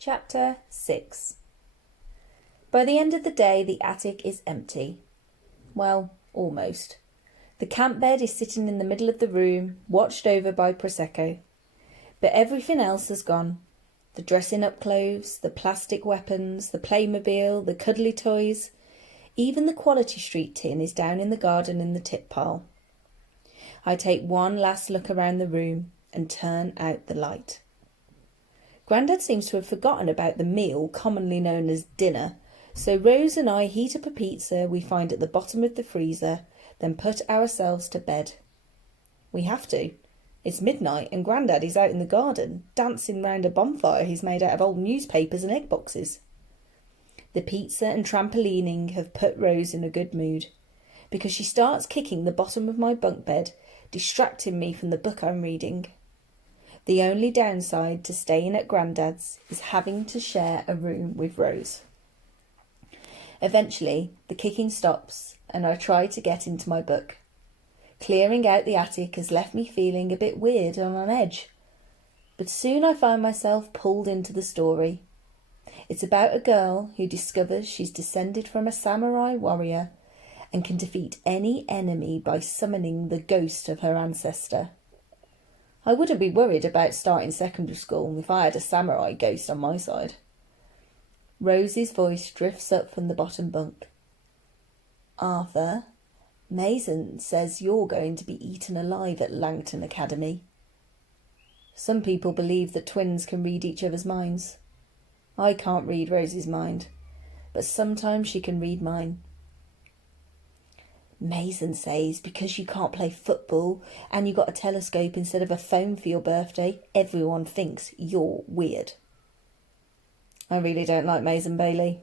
Chapter 6. By the end of the day, the attic is empty. Well, almost. The camp bed is sitting in the middle of the room, watched over by Prosecco. But everything else has gone. The dressing up clothes, the plastic weapons, the Playmobil, the cuddly toys. Even the Quality Street tin is down in the garden in the tip pile. I take one last look around the room and turn out the light. Grandad seems to have forgotten about the meal commonly known as dinner, so Rose and I heat up a pizza we find at the bottom of the freezer, then put ourselves to bed. We have to. It's midnight and Grandad is out in the garden, dancing round a bonfire he's made out of old newspapers and egg boxes. The pizza and trampolining have put Rose in a good mood, because she starts kicking the bottom of my bunk bed, distracting me from the book I'm reading. The only downside to staying at Grandad's is having to share a room with Rose. Eventually, the kicking stops and I try to get into my book. Clearing out the attic has left me feeling a bit weird and on edge. But soon I find myself pulled into the story. It's about a girl who discovers she's descended from a samurai warrior and can defeat any enemy by summoning the ghost of her ancestor. I wouldn't be worried about starting secondary school if I had a samurai ghost on my side. Rose's voice drifts up from the bottom bunk. Arthur, Mason says you're going to be eaten alive at Langton Academy. Some people believe that twins can read each other's minds. I can't read Rose's mind, but sometimes she can read mine. Mason says because you can't play football and you got a telescope instead of a phone for your birthday, everyone thinks you're weird. I really don't like Mason Bailey.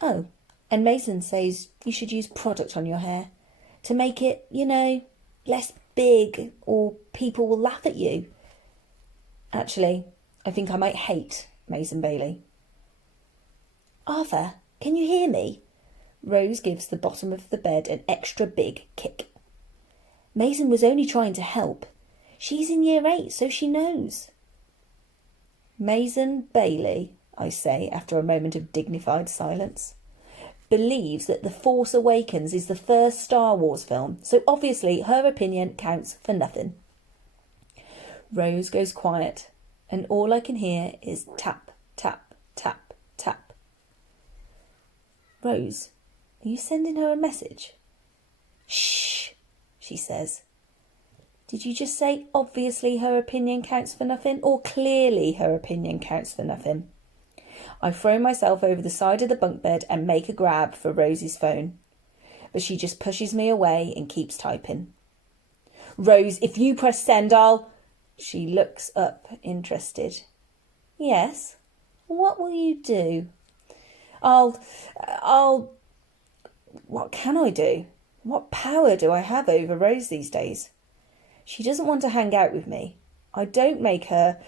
Oh, and Mason says you should use product on your hair to make it, less big or people will laugh at you. Actually, I think I might hate Mason Bailey. Arthur, can you hear me? Rose gives the bottom of the bed an extra big kick. Mason was only trying to help. She's in year 8, so she knows. Mason Bailey, I say after a moment of dignified silence, believes that The Force Awakens is the first Star Wars film, so obviously her opinion counts for nothing. Rose goes quiet, and all I can hear is tap, tap, tap, tap. Rose, are you sending her a message? Shh, she says. Did you just say obviously her opinion counts for nothing, or clearly her opinion counts for nothing? I throw myself over the side of the bunk bed and make a grab for Rose's phone, but she just pushes me away and keeps typing. Rose, if you press send, I'll... She looks up, interested. Yes? What will you do? I'll... What can I do? What power do I have over Rose these days? She doesn't want to hang out with me. I don't make her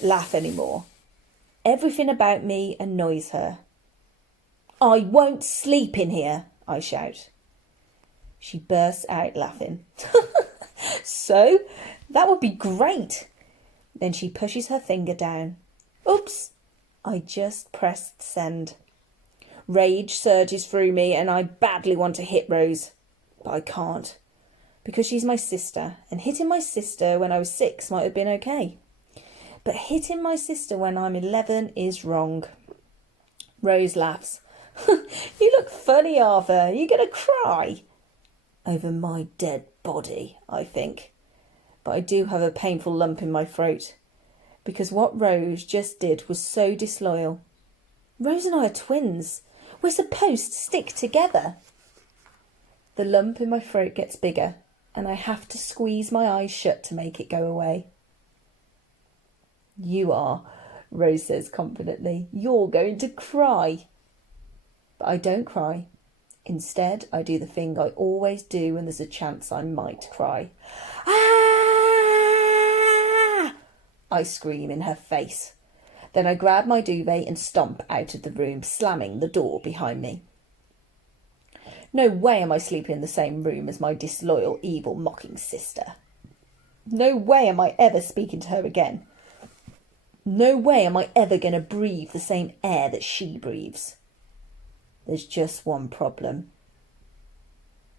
laugh anymore. Everything about me annoys her. I won't sleep in here, I shout. She bursts out laughing. So, that would be great. Then she pushes her finger down. Oops, I just pressed send. Rage surges through me and I badly want to hit Rose, but I can't, because she's my sister, and hitting my sister when I was 6 might have been okay. But hitting my sister when I'm 11 is wrong. Rose laughs. You look funny, Arthur. You're going to cry. Over my dead body, I think. But I do have a painful lump in my throat, because what Rose just did was so disloyal. Rose and I are twins. We're supposed to stick together. The lump in my throat gets bigger, and I have to squeeze my eyes shut to make it go away. You are, Rose says confidently. You're going to cry. But I don't cry. Instead, I do the thing I always do when there's a chance I might cry. Ah! I scream in her face. Then I grab my duvet and stomp out of the room, slamming the door behind me. No way am I sleeping in the same room as my disloyal, evil, mocking sister. No way am I ever speaking to her again. No way am I ever going to breathe the same air that she breathes. There's just one problem.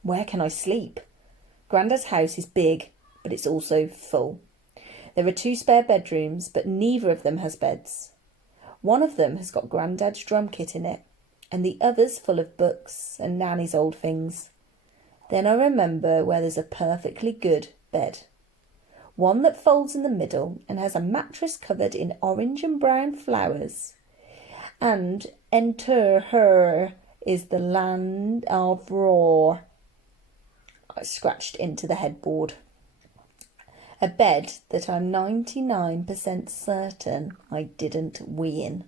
Where can I sleep? Grandad's house is big, but it's also full. There are 2 spare bedrooms, but neither of them has beds. One of them has got Grandad's drum kit in it, and the other's full of books and Nanny's old things. Then I remember where there's a perfectly good bed. One that folds in the middle and has a mattress covered in orange and brown flowers. And enter her is the land of roar. I scratched into the headboard. A bed that I'm 99% certain I didn't wee in.